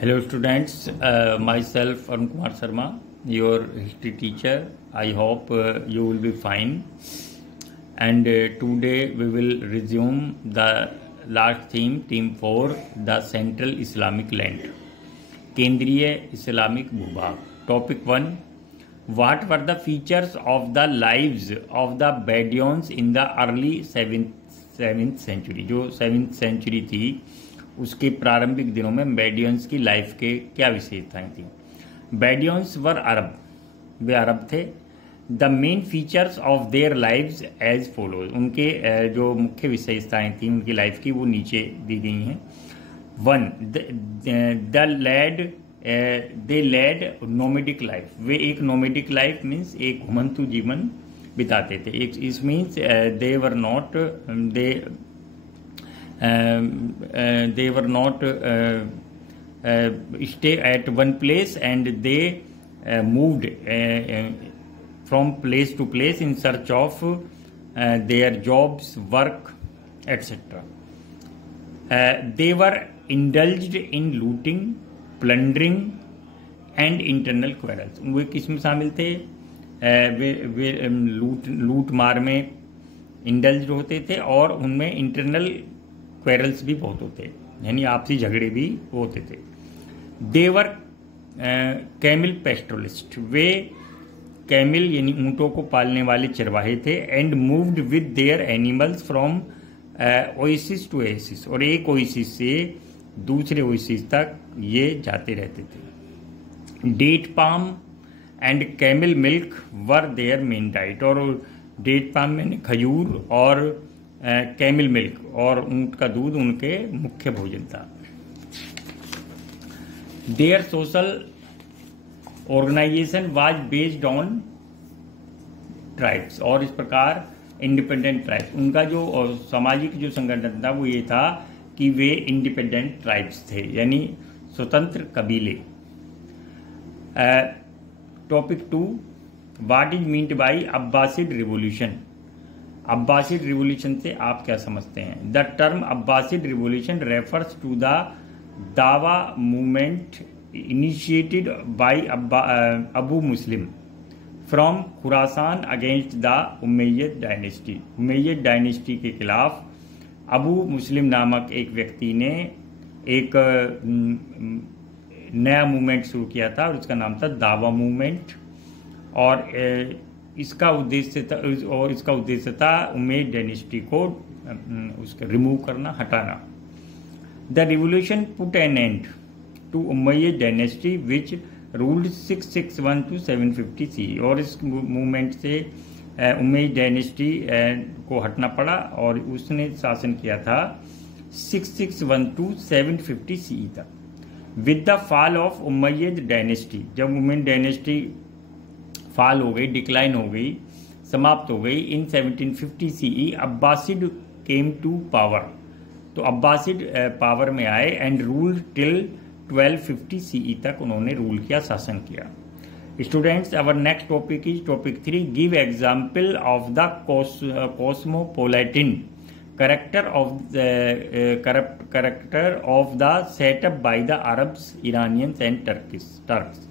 Hello students, myself Arun Kumar Sharma, your history teacher. I hope you will be fine. And today we will resume the last theme 4, the Central Islamic Land. Kendriya Islamic Bhubag. Topic 1. What were the features of the lives of the Bedouins in the early 7th century? जो 7th century थी उसके प्रारंभिक दिनों में बेडियंस की life के क्या विशेषताएं थी। बेडियंस वर अरब, वे अरब थे। The main features of their lives as follows, उनके जो मुख्य विशेषताएं थी उनकी लाइफ की वो नीचे दी गई हैं। 1. दे लेड नोमेडिक लाइफ, वे एक नोमेडिक लाइफ मीन्स एक घुमंतु जीवन बिताते थे। इस means they were not they were not stay at one place, and they moved from place to place in search of their jobs, work, etc. They were indulged in looting, plundering and internal quarrels. वे किस में शामिल थे? वे लूट मार में indulge होते थे और उनमें इंटरनल क्वेरल्स भी बहुत होते, यानी आपसी झगड़े भी होते थे। देवर कैमिल पेस्टोलिस्ट, वे कैमिल यानी ऊँटों को पालने वाले चरवाहे थे। And moved with their animals from oasis to oasis, और एक ओएसिस से दूसरे ओएसिस तक ये जाते रहते थे। Date palm and camel milk were their main diet, और डेट पाम में खजूर और कैमिल मिल्क और ऊंट का दूध उनके मुख्य भोजन था। Their social organisation was based on tribes, और इस प्रकार इंडिपेंडेंट ट्राइब्स, उनका जो सामाजिक जो संगठन था वो ये था कि वे इंडिपेंडेंट ट्राइब्स थे, यानी स्वतंत्र कबीले। Topic 2. What is meant by Abbasid revolution? Abbasid revolution से आप क्या समझते हैं? The term Abbasid revolution refers to the दावा movement initiated by Abu Muslim from Khurasan against the Umayyad dynasty. Umayyad dynasty के खिलाफ अबू मुस्लिम नामक एक व्यक्ति ने एक नया मूवमेंट शुरू किया था और उसका नाम था दावा मूवमेंट, और इसका उद्देश्य था उमैयद डायनेस्टी को उसका रिमूव करना, हटाना। The revolution put an end to Umayyad dynasty which ruled 661 to 750 CE, और इस मूवमेंट से उमैयद डायनेस्टी को हटना पड़ा और उसने शासन किया था 661 to 750 CE तक। With the fall of Umayyad dynasty, जब उमैयद डायनेस्टी फॉल हो गई, डिक्लाइन हो गई, समाप्त हो गई, इन 1750 CE अब्बासिड केम टू पावर, तो अब्बासिड पावर में आए एंड रूल टिल 1250 CE तक उन्होंने रूल किया, शासन किया। Students, our next topic is topic 3. Give example of the cosmopolitan character of the setup by the Arabs, Iranians and Turks,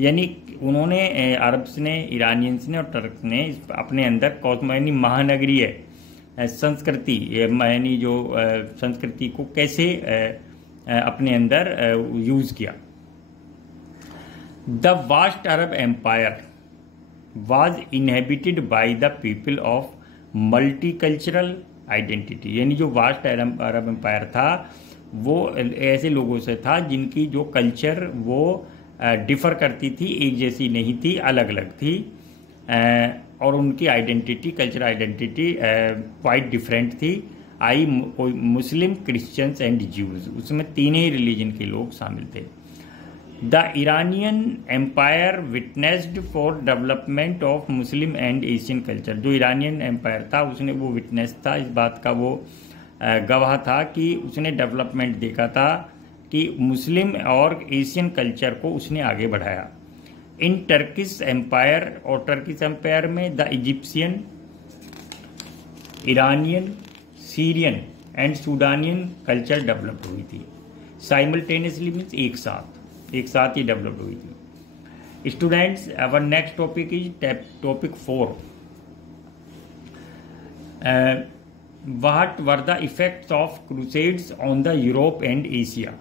यानी उन्होंने अरब्स ने, इरानियंस ने और टर्क्स ने अपने अंदर कॉस्मो यानी महानगरीय संस्कृति, यानी जो संस्कृति को कैसे अपने अंदर यूज किया। The vast Arab empire was inhabited by the people of multicultural identity, यानी जो वास्ट अरब एम्पायर था वो ऐसे लोगों से था जिनकी जो कल्चर वो डिफर करती थी, एक जैसी नहीं थी, अलग अलग थी, और उनकी identity, cultural identity quite different थी। कोई मुस्लिम, क्रिश्चियंस एंड ज्यूज, उसमें तीन ही रिलीजन के लोग शामिल थे। The Iranian empire witnessed for development of Muslim and Asian culture, जो इरानियन एम्पायर था उसने वो विटनेस था, इस बात का वो गवाह था कि उसने डेवलपमेंट देखा था कि मुस्लिम और एशियन कल्चर को उसने आगे बढ़ाया। इन टर्किश एम्पायर, और टर्किश एम्पायर में the Egyptian, Iranian, Syrian and Sudanian culture develop हुई थी। साइमल्टेनियसली मीन्स एक साथ ये डेवलप हुई थी। Students, our next topic is topic 4। What were the effects of crusades on the Europe and Asia.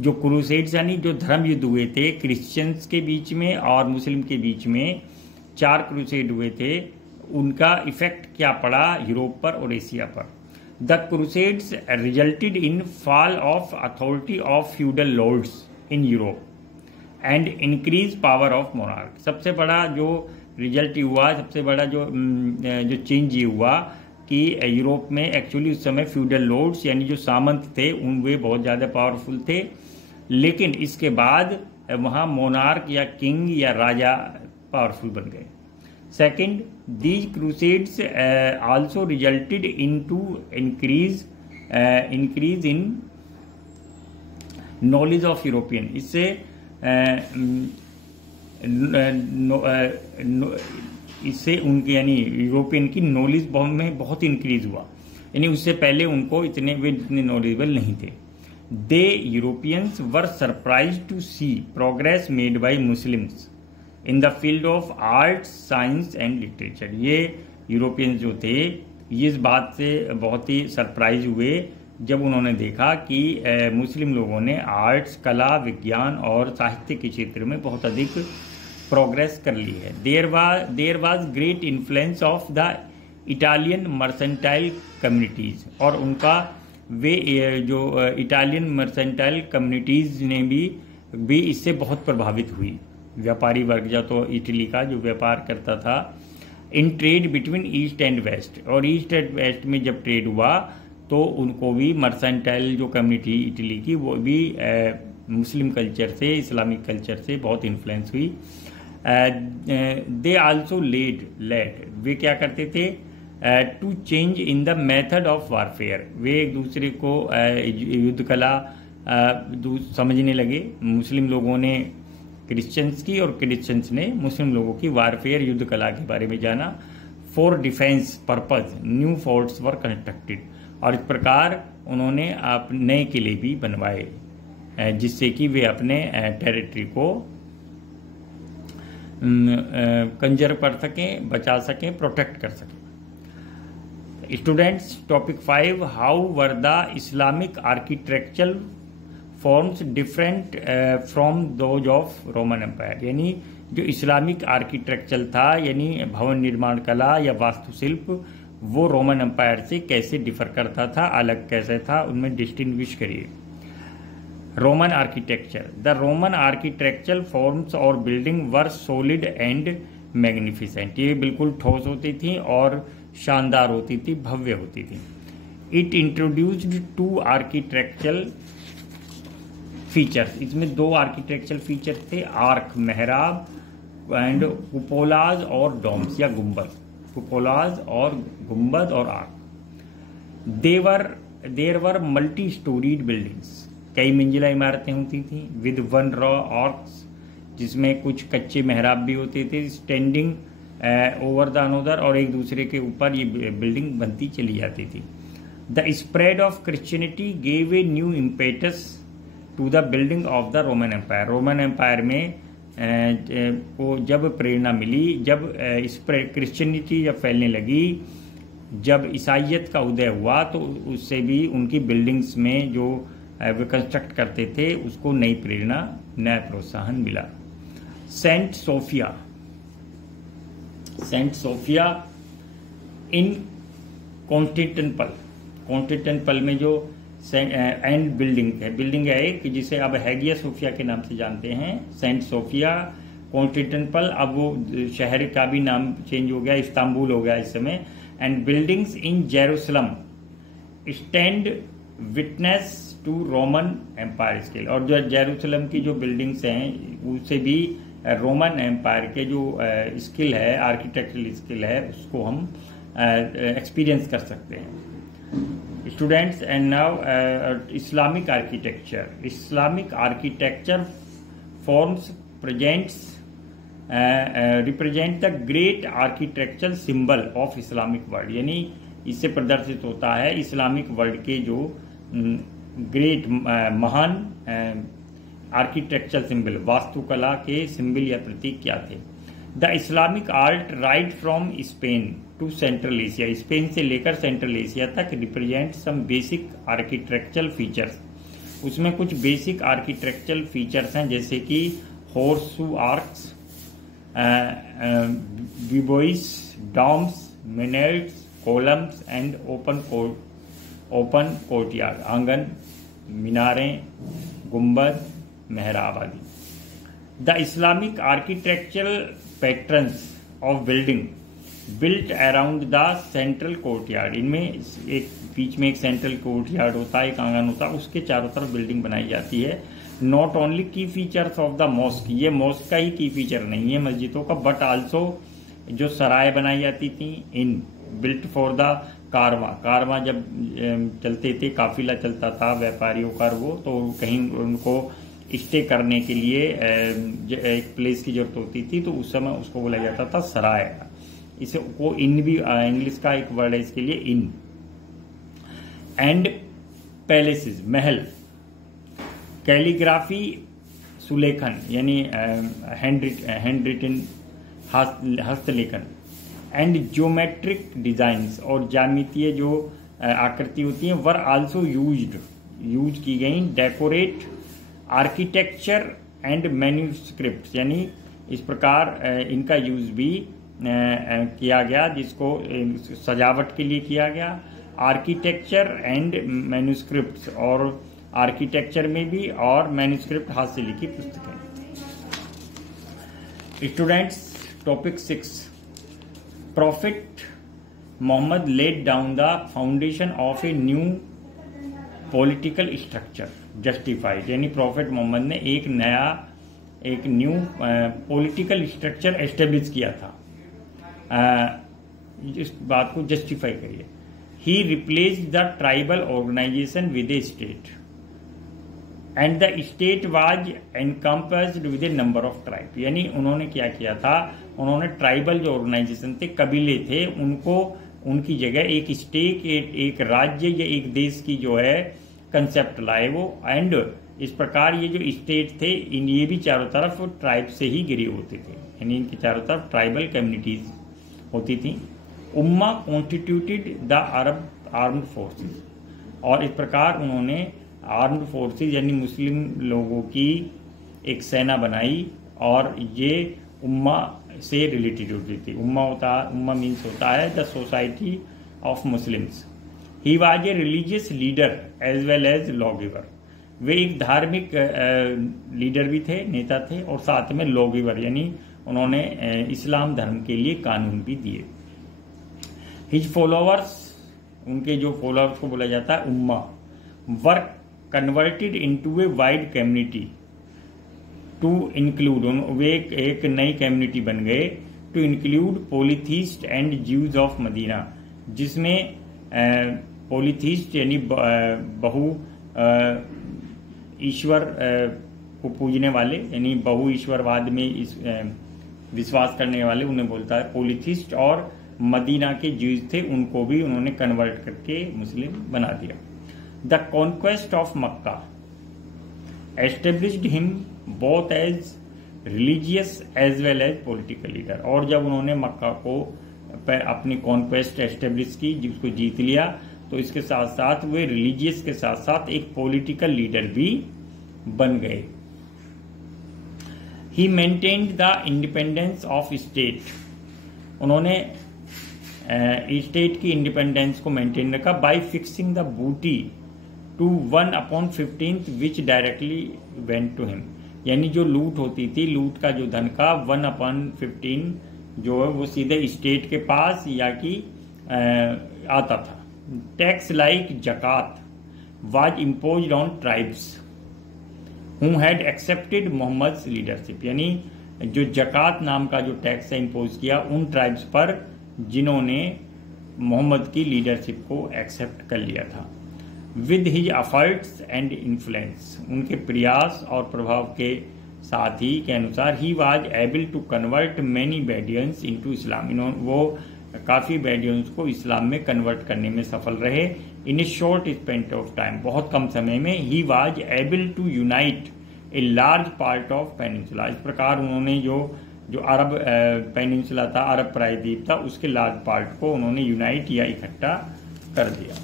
जो क्रूसेड्स यानी जो धर्म युद्ध हुए थे क्रिश्चियंस के बीच में और मुस्लिम के बीच में, 4 क्रूसेड हुए थे, उनका इफेक्ट क्या पड़ा यूरोप पर और एशिया पर। The crusades resulted in fall of authority of feudal lords in Europe and increase power of monarch. सबसे बड़ा जो रिजल्ट हुआ, सबसे बड़ा जो चेंज ये हुआ कि यूरोप में एक्चुअली उस समय फ्यूडल लॉर्ड्स यानी जो सामंत थे वे बहुत ज़्यादा पावरफुल थे, लेकिन इसके बाद वहाँ मोनार्क या किंग या राजा पावरफुल बन गए। Second, these crusades also resulted in to increase in knowledge of European. इससे इससे उनकी यानी यूरोपियन की नॉलेज में बहुत इंक्रीज हुआ, यानी उससे पहले उनको इतने नॉलेजेबल नहीं थे। They Europeans were surprise to see progress made by Muslims in the field of arts, science and literature. ये यूरोपियंस जो थे ये इस बात से बहुत ही सरप्राइज हुए जब उन्होंने देखा कि मुस्लिम लोगों ने आर्ट्स, कला, विज्ञान और साहित्य के क्षेत्र में बहुत अधिक प्रोग्रेस कर ली है। There was great influence of the Italian mercantile communities, और उनका वे जो इटालियन मर्सेंटाइल कम्युनिटीज़ ने भी इससे बहुत प्रभावित हुई। व्यापारी वर्ग जो तो इटली का जो व्यापार करता था, in trade between east and west, और ईस्ट एंड वेस्ट में जब ट्रेड हुआ तो उनको भी मर्सेंटाइल जो कम्युनिटी इटली की वो भी मुस्लिम कल्चर से, इस्लामिक कल्चर से बहुत इन्फ्लुएंस हुई। दे आल्सो लेड वे क्या करते थे to change in the method of warfare. वे एक दूसरे को युद्ध कला समझने लगे। मुस्लिम लोगों ने क्रिश्चियंस की और क्रिश्चियंस ने मुस्लिम लोगों की वारफेयर युद्ध कला के बारे में जाना। For defence purpose new forts were constructed, और इस प्रकार उन्होंने नए किले भी बनवाए जिससे कि वे अपने टेरिटरी को कंजर्व कर सकें, बचा सकें, प्रोटेक्ट कर सकें। Students, topic 5, how were the Islamic architectural forms different from those of Roman empire. यानी जो इस्लामिक आर्किटेक्चर था, यानी भवन निर्माण कला या वास्तुशिल्प, वो रोमन एम्पायर से कैसे डिफर करता था, अलग कैसे था, उनमें डिस्टिंग्विश करिए। Roman architecture, the Roman architectural forms और building were solid and magnificent. ये बिल्कुल ठोस होती थी और शानदार होती थी, भव्य होती थी। It introduced 2 architectural features. इसमें 2 आर्किटेक्चरल फीचर थे, आर्क मेहराब एंड कुपोलाज और डोम्स या गुंबद। कुपोलाज और गुंबद और arch. There were multi storeyed buildings, कई मंजिला इमारतें होती थी। विद 1 रॉ आर्क्स, जिसमें कुछ कच्चे मेहराब भी होते थे, स्टैंडिंग ओवर द अनोदर, और एक दूसरे के ऊपर ये बिल्डिंग बनती चली जाती थी। The spread of Christianity gave a new impetus to the building of the Roman empire. Roman empire में को जब प्रेरणा मिली, जब क्रिश्चियनिटी जब फैलने लगी, जब ईसाइयत का उदय हुआ, तो उससे भी उनकी बिल्डिंग्स में जो वे कंस्ट्रक्ट करते थे उसको नई प्रेरणा, नया प्रोत्साहन मिला। सेंट सोफिया इन कॉन्स्टेंटिनोपल में जो एंड बिल्डिंग है एक, जिसे अब हैगिया सोफिया के नाम से जानते हैं। सेंट सोफिया कॉन्स्टेंटिनोपल, अब वो शहर का भी नाम चेंज हो गया, इस्तांबुल हो गया इस समय। And buildings in Jerusalem stand witness to Roman empire scale. और जो जेरूसलम की जो बिल्डिंग्स हैं उससे भी रोमन एम्पायर के जो स्किल है, आर्किटेक्चरल स्किल है, उसको हम एक्सपीरियंस कर सकते हैं। Students, and now Islamic architecture forms represent the great architectural symbol of Islamic world. यानी इससे प्रदर्शित होता है इस्लामिक वर्ल्ड के जो ग्रेट महान आर्किटेक्चरल सिंबल, वास्तुकला के सिंबल या प्रतीक क्या थे? The Islamic art right from Spain to central Asia, Spain से लेकर सेंट्रल एशिया तक represent some basic architectural features. उसमें कुछ बेसिक आर्किटेक्चरल फीचर्स हैं, जैसे कि हॉर्सशू आर्क्स, विबोइस, domes, minarets, columns and open courtyard, आंगन, मीनारें, गुंबद, मेहराब आदि। The Islamic architectural patterns of building built around the central courtyard, इनमें एक बीच में एक सेंट्रल कोर्टयार्ड होता है, एक आंगन होता है, उसके चारों तरफ बिल्डिंग बनाई जाती है। नॉट ओनली की फीचर्स ऑफ द मॉस्क, ये मॉस्क का ही की फीचर नहीं है मस्जिदों का, बट आल्सो जो सराय बनाई जाती थी, इन बिल्ट फॉर द कारवां जब चलते थे, काफिला चलता था व्यापारियों का, वो तो कहीं उनको स्टे करने के लिए एक प्लेस की जरूरत होती थी, तो उस समय उसको बोला जाता था सराय। इसे को इन भी इंग्लिश का एक वर्ड है इसके लिए, इन। एंड पैलेसेस, महल, कैलीग्राफी, सुलेखन यानी हैंड रिटन, हस्तलेखन, एंड ज्योमेट्रिक डिजाइन्स, और ज्यामितीय जो आकृति होती हैं, वर आल्सो यूज की गई। डेकोरेट आर्किटेक्चर एंड मैन्यूस्क्रिप्ट, यानी इस प्रकार इनका यूज भी किया गया, जिसको सजावट के लिए किया गया। आर्किटेक्चर एंड मैन्यूस्क्रिप्ट, और आर्किटेक्चर में भी और मैन्यूस्क्रिप्ट, हाथ से लिखी पुस्तकें। Students, topic 6, prophet Muhammad laid down the foundation of a new political structure justified, यानी प्रॉफिट मोहम्मद ने एक न्यू पॉलिटिकल स्ट्रक्चर एस्टेब्लिश किया था। इस बात को जस्टिफाई करिए। He replaced the tribal organisation with a state and the state was encompassed with a number of tribe, यानी उन्होंने क्या किया था, उन्होंने ट्राइबल जो ऑर्गेनाइजेशन थे, कबीले थे, उनको उनकी जगह एक स्टेट, एक राज्य या एक देश की जो है कंसेप्ट लाए वो। एंड इस प्रकार ये जो स्टेट थे, ये भी चारों तरफ ट्राइब से ही घिरे होते थे, यानी इनके चारों तरफ ट्राइबल कम्युनिटीज होती थी। उम्मा constituted the Arab armed forces, और इस प्रकार उन्होंने आर्म्ड फोर्सेस यानी मुस्लिम लोगों की एक सेना बनाई, और ये उम्मा से रिलेटेड होती थी। उम्मा मीन्स होता है the society of Muslims. He was a religious leader as well as law giver, वे एक धार्मिक लीडर भी थे, नेता थे, और साथ में लॉ गिवर यानी उन्होंने इस्लाम धर्म के लिए कानून भी दिए। हिज फॉलोअर्स, उनके जो फॉलोअर्स को बोला जाता है उम्मा, were converted into a wide community to include, वे एक नई कम्युनिटी बन गए, to include polytheist and Jews of Medina, जिसमें पोलिथीस्ट यानी बहु ईश्वर को पूजने वाले, यानी बहु ईश्वरवाद में विश्वास करने वाले, उन्हें बोलता है पोलिथिस्ट, और मदीना के ज्यूज थे, उनको भी उन्होंने कन्वर्ट करके मुस्लिम बना दिया। The conquest of Mecca established him both as religious as well as political leader, और जब उन्होंने मक्का को अपनी कॉन्क्वेस्ट एस्टेब्लिश की, जिसको जीत लिया, तो इसके साथ साथ वे रिलीजियस के साथ साथ एक पॉलिटिकल लीडर भी बन गए। He maintained the independence of state, उन्होंने स्टेट की इंडिपेंडेंस को मेंटेन रखा, by fixing the booty to 1/15 which directly went to him, यानी जो लूट होती थी, लूट का जो धन का 1/15 जो है वो सीधे स्टेट के पास या कि आता था। टैक्स लाइक जकात was imposed on tribes who had accepted Muhammad leadership, यानी जो जकात नाम का जो टैक्स है इम्पोज किया उन ट्राइब्स पर जिन्होंने मोहम्मद की लीडरशिप को एक्सेप्ट कर लिया था। With his efforts and influence, उनके प्रयास और प्रभाव के साथ ही के अनुसार, he was able to convert many Bedouins into Islam, वो काफ़ी बेडियंस को इस्लाम में कन्वर्ट करने में सफल रहे। In a short spent of time, बहुत कम समय में, he was able to unite a large part of peninsula. इस प्रकार उन्होंने जो अरब पेनिनसुला था, अरब प्रायद्वीप था, उसके लार्ज पार्ट को उन्होंने यूनाइट या इकट्ठा कर दिया।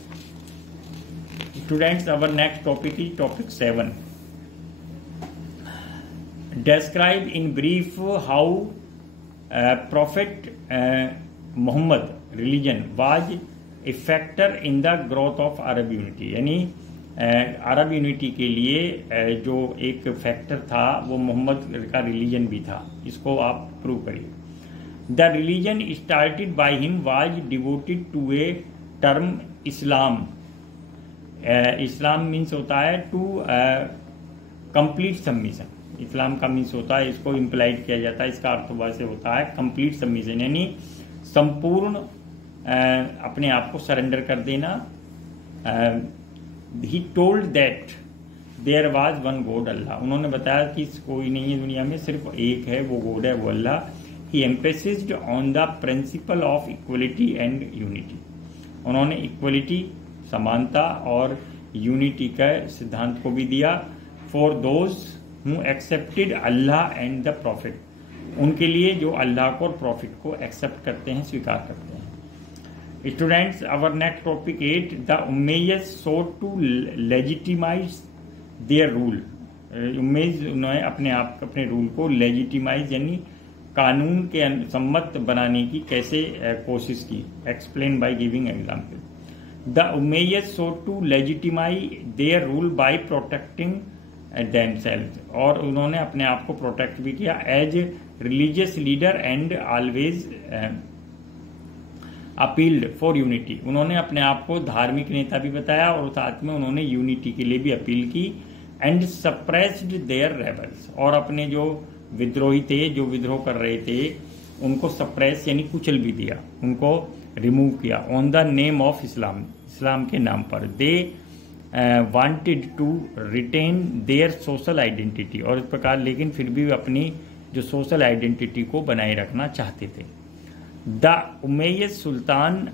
Students, our next topic is topic 7। Describe in brief how Prophet Muhammad religion was a factor in the growth of Arab unity। यानी अरब यूनिटी के लिए जो एक फैक्टर था वो मोहम्मद का रिलीजन भी था। इसको आप प्रूव करिए। The religion started by him was devoted to a term Islam. Islam means होता है टू कंप्लीट सबमिशन। इस्लाम का मीन्स होता है, इसको इम्प्लाइड किया जाता है, इसका अर्थ वैसे होता है कंप्लीट सबमिशन, यानी संपूर्ण अपने आप को सरेंडर कर देना। He told that there was one God Allah. उन्होंने बताया कि कोई नहीं है दुनिया में, सिर्फ एक है, वो गॉड है, वो अल्लाह। He emphasised on the principle of equality and unity. उन्होंने इक्वलिटी, समानता और यूनिटी का सिद्धांत को भी दिया। For those who accepted Allah and the prophet, उनके लिए जो अल्लाह को और प्रॉफिट को एक्सेप्ट करते हैं, स्वीकार करते हैं। Students, our next topic 8। The Umayyads sought to legitimise their rule. Umayyads उन्होंने अपने रूल को लेजिटिमाइज यानी कानून के सम्मत बनाने की कैसे कोशिश की। Explain by giving example. The Umayyads sought to legitimise their rule by protecting themselves, और उन्होंने अपने आप को प्रोटेक्ट भी किया as religious leader and always appealed for unity. उन्होंने अपने आप को धार्मिक नेता भी बताया और साथ में उन्होंने यूनिटी के लिए भी अपील की। एंड सप्रेस्ड देयर रेबल्स, और अपने जो विद्रोही थे, जो विद्रोह कर रहे थे, उनको सप्रेस यानी कुचल भी दिया, उनको रिमूव किया। On the name of Islam, इस्लाम के नाम पर। They wanted to retain their social identity, और इस प्रकार लेकिन फिर भी अपनी जो सोशल आइडेंटिटी को बनाए रखना चाहते थे। द उमैय्यद सुल्तान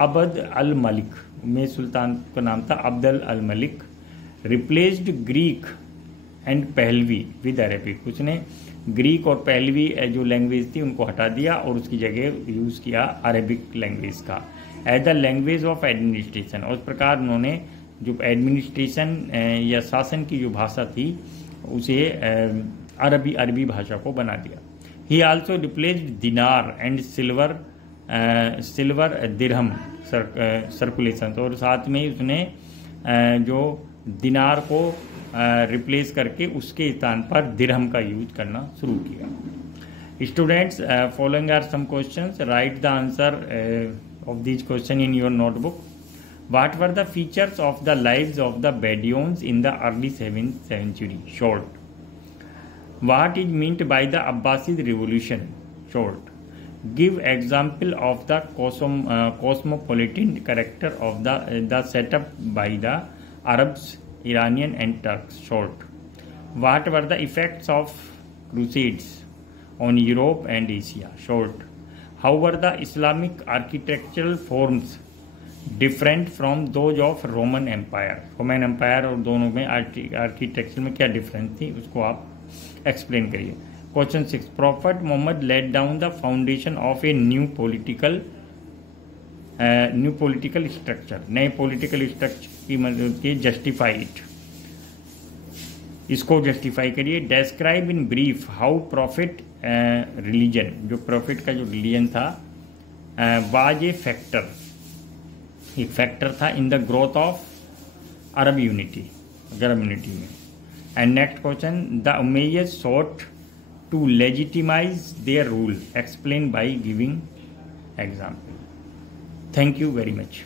अब्द अल मलिक, उमैय्यद सुल्तान का नाम था Abd al Malik, replaced Greek and Pahlavi with Arabic. उसने ग्रीक और पहलवी जो लैंग्वेज थी उनको हटा दिया और उसकी जगह यूज़ किया अरेबिक लैंग्वेज का as the language of administration. और इस प्रकार उन्होंने जो एडमिनिस्ट्रेशन या शासन की जो भाषा थी उसे अरबी भाषा को बना दिया। ही आल्सो रिप्लेस्ड दिनार एंड सिल्वर दिरहम सर्कुलेशन, और साथ में उसने जो दिनार को रिप्लेस करके उसके स्थान पर दिरहम का यूज करना शुरू किया। Students, following are some questions, write the answer of this question in your notebook. What were the features of the lives of the Bedouins in the early 7th century? Short. What is meant by the Abbasid revolution? Short. Give example of the cosmopolitan character of the setup by the Arabs, Iranian and Turks. Short. What were the effects of crusades on Europe and Asia? Short. How were the Islamic architectural forms different from those of Roman empire? Roman empire और दोनों में architecture में क्या difference थी उसको आप explain करिए। Question 6। Prophet Muhammad laid down the foundation of a new political structure. नए पॉलिटिकल स्ट्रक्चर की मदद के जस्टिफाई इट, इसको जस्टिफाई करिए। Describe in brief how prophet religion, जो प्रॉफिट का जो रिलीजन था, वाज ए फैक्टर, एक फैक्टर था in the growth of Arab unity, Arab unity में। And next question, the Umayyads sought to legitimise their rule, explain by giving example. Thank you very much.